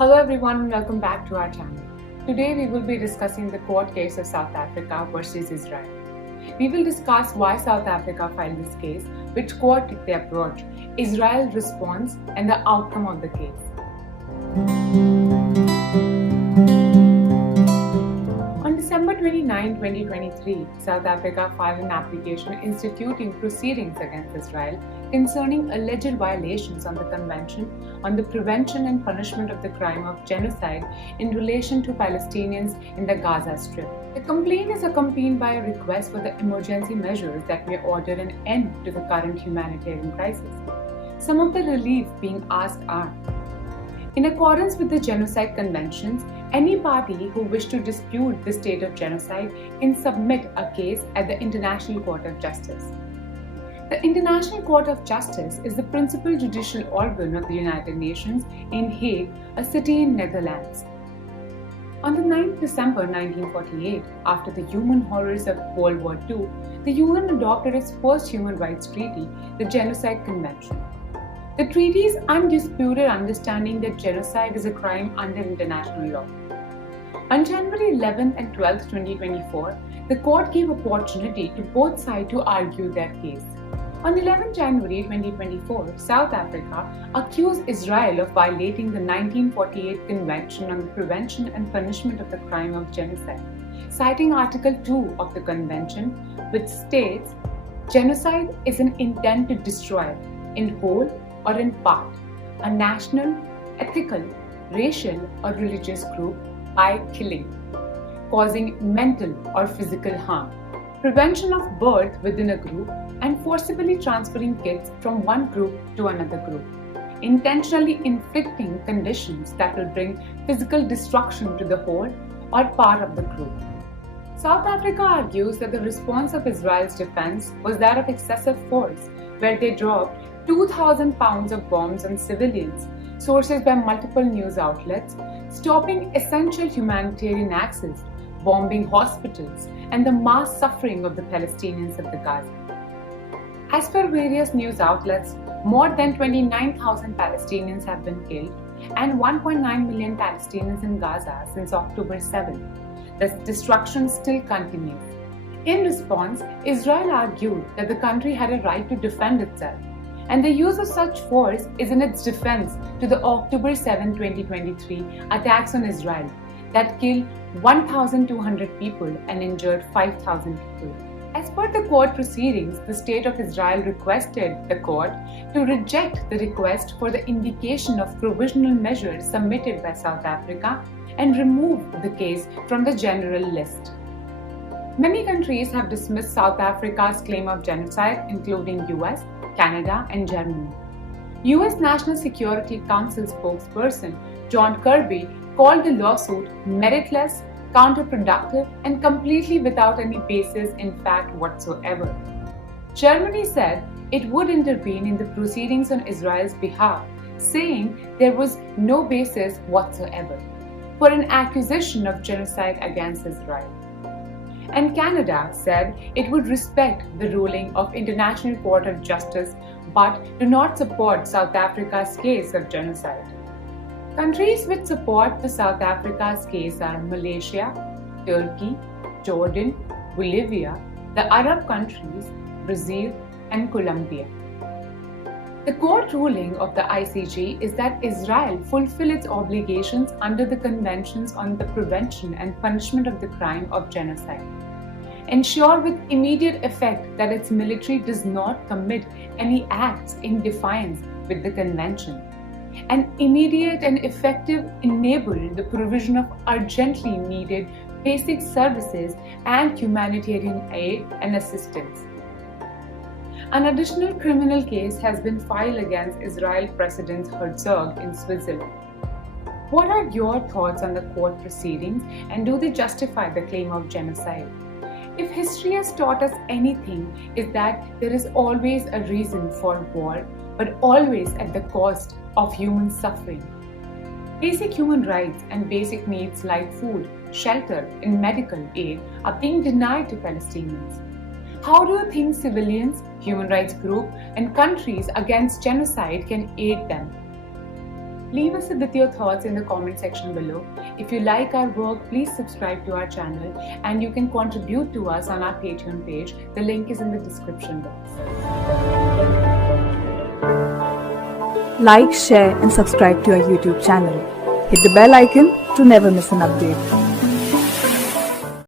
Hello everyone and welcome back to our channel. Today we will be discussing the court case of South Africa versus Israel. We will discuss why South Africa filed this case, which court took the approach, Israel's response and the outcome of the case. On December 29, 2023, South Africa filed an application instituting proceedings against Israel concerning alleged violations on the Convention on the Prevention and Punishment of the Crime of Genocide in relation to Palestinians in the Gaza Strip. The complaint is accompanied by a request for the emergency measures that may order an end to the current humanitarian crisis. Some of the relief being asked are: in accordance with the Genocide Conventions, any party who wishes to dispute the state of genocide can submit a case at the International Court of Justice. The International Court of Justice is the principal judicial organ of the United Nations in Hague, a city in Netherlands. On the 9th December 1948, after the human horrors of World War II, the UN adopted its first human rights treaty, the Genocide Convention. The treaty's undisputed understanding that genocide is a crime under international law. On January 11th and 12th, 2024, the court gave opportunity to both sides to argue their case. On 11 January 2024, South Africa accused Israel of violating the 1948 Convention on the Prevention and Punishment of the Crime of Genocide, citing Article 2 of the Convention, which states, "Genocide is an intent to destroy, in whole or in part, a national, ethnic, racial or religious group by killing, causing mental or physical harm, prevention of birth within a group, and forcibly transferring kids from one group to another group, intentionally inflicting conditions that will bring physical destruction to the whole or part of the group." South Africa argues that the response of Israel's defense was that of excessive force, where they dropped 2,000 pounds of bombs on civilians, sources by multiple news outlets, stopping essential humanitarian access, bombing hospitals, and the mass suffering of the Palestinians of the Gaza. As per various news outlets, more than 29,000 Palestinians have been killed and 1.9 million Palestinians in Gaza since October 7. The destruction still continues. In response, Israel argued that the country had a right to defend itself, and the use of such force is in its defense to the October 7, 2023 attacks on Israel that killed 1,200 people and injured 5,000 people. As per the court proceedings, the State of Israel requested the court to reject the request for the indication of provisional measures submitted by South Africa and remove the case from the general list. Many countries have dismissed South Africa's claim of genocide, including US, Canada, and Germany. US National Security Council spokesperson John Kirby called the lawsuit meritless, counterproductive, and completely without any basis in fact whatsoever. Germany said it would intervene in the proceedings on Israel's behalf, saying there was no basis whatsoever for an accusation of genocide against Israel. And Canada said it would respect the ruling of International Court of Justice but do not support South Africa's case of genocide. Countries which support the South Africa's case are Malaysia, Turkey, Jordan, Bolivia, the Arab countries, Brazil, and Colombia. The court ruling of the ICJ is that Israel fulfill its obligations under the Conventions on the Prevention and Punishment of the Crime of Genocide, ensure with immediate effect that its military does not commit any acts in defiance with the Convention, and immediate and effective enable the provision of urgently needed basic services and humanitarian aid and assistance. An additional criminal case has been filed against Israel President Herzog in Switzerland. What are your thoughts on the court proceedings, and do they justify the claim of genocide? If history has taught us anything, is that there is always a reason for war, but always at the cost of human suffering. Basic human rights and basic needs like food, shelter, and medical aid are being denied to Palestinians. How do you think civilians, human rights groups, and countries against genocide can aid them? Leave us with your thoughts in the comment section below. If you like our work, please subscribe to our channel and you can contribute to us on our Patreon page. The link is in the description box. Like, share and subscribe to our YouTube channel. Hit the bell icon to never miss an update.